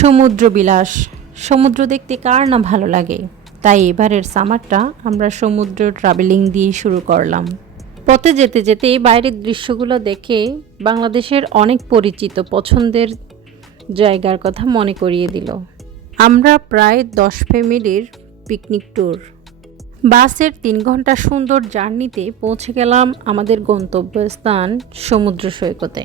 সমুদ্র বিলাস সমুদ্র দেখতে কার না ভালো লাগে? তাই এবারের সামারটা আমরা সমুদ্র ট্রাভেলিং দিয়ে শুরু করলাম। পথে যেতে যেতে বাইরের দৃশ্যগুলো দেখে বাংলাদেশের অনেক পরিচিত পছন্দের জায়গার কথা মনে করিয়ে দিল। আমরা প্রায় দশ ফ্যামিলির পিকনিক ট্যুর বাসের তিন ঘণ্টা সুন্দর জার্নিতে পৌঁছে গেলাম আমাদের গন্তব্যস্থান সমুদ্র সৈকতে।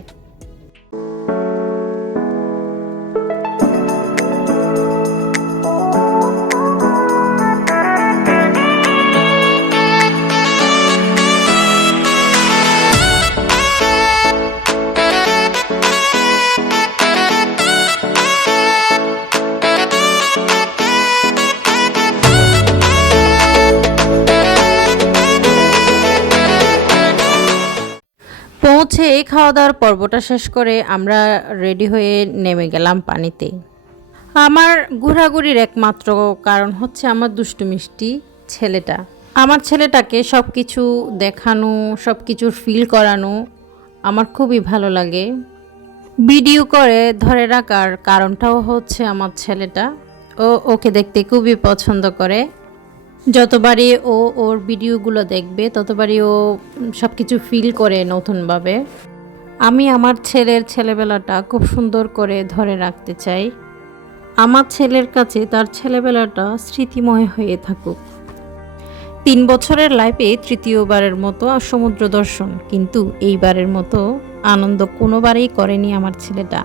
পৌঁছে খাওয়া দাওয়ার পর্বটা শেষ করে আমরা রেডি হয়ে নেমে গেলাম পানিতে। আমার ঘোরাঘুরির একমাত্র কারণ হচ্ছে আমার দুষ্টু মিষ্টি ছেলেটা। আমার ছেলেটাকে সব কিছু দেখানো সব কিছুর ফিল করানো আমার খুবই ভালো লাগে। ভিডিও করে ধরে রাখার কারণটাও হচ্ছে আমার ছেলেটা। ও, ওকে দেখতে খুবই পছন্দ করে। যতবারই ও ওর ভিডিওগুলো দেখবে, ততবারই ও সব কিছু ফিল করে নতুনভাবে। আমি আমার ছেলের ছেলেবেলাটা খুব সুন্দর করে ধরে রাখতে চাই। আমার ছেলের কাছে তার ছেলেবেলাটা স্মৃতিময় হয়ে থাকুক। তিন বছরের লাইফে তৃতীয়বারের মতো সমুদ্র দর্শন, কিন্তু এইবারের মতো আনন্দ কোনোবারেই করেনি আমার ছেলেটা।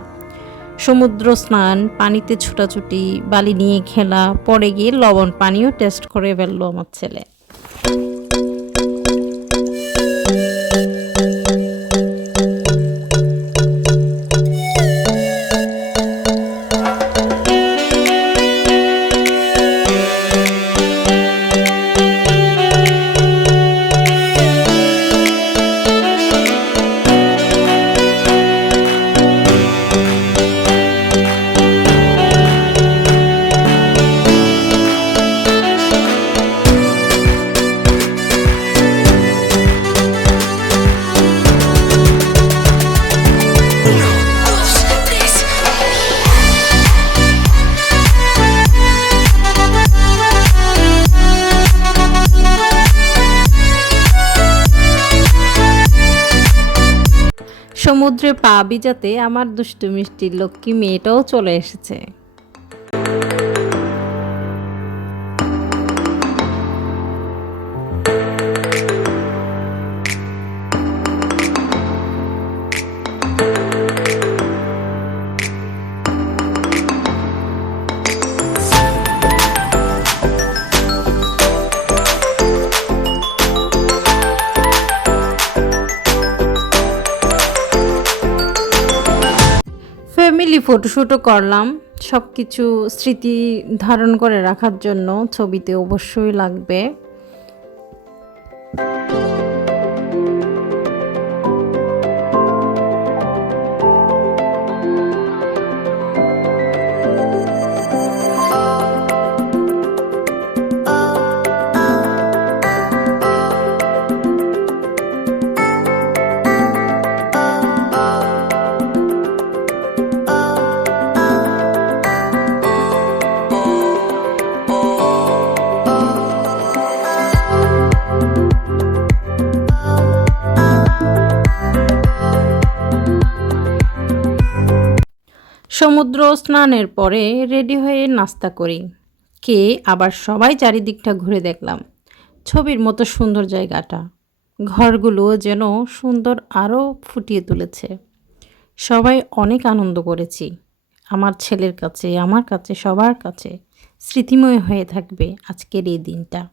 সমুদ্র স্নান, পানিতে ছোটাছুটি, বালি নিয়ে খেলা, পরে গিয়ে লবণ পানিও টেস্ট করে ফেলল আমার ছেলে। সমুদ্রে পা বিজাতে আমার দুষ্টু মিষ্টি লক্ষ্মী মেয়েটাও চলে এসেছে। ফ্যামিলি ফটোশ্যুটও করলাম। সব কিছু স্মৃতি ধারণ করে রাখার জন্য ছবিতে অবশ্যই লাগবে। সমুদ্র স্নানের পরে রেডি হয়ে নাস্তা করি। কে আবার সবাই চারিদিকটা ঘুরে দেখলাম। ছবির মতো সুন্দর জায়গাটা। ঘরগুলো যেন সুন্দর আরও ফুটিয়ে তুলেছে। সবাই অনেক আনন্দ করেছি। আমার ছেলের কাছে, আমার কাছে, সবার কাছে স্মৃতিময় হয়ে থাকবে আজকের এই দিনটা।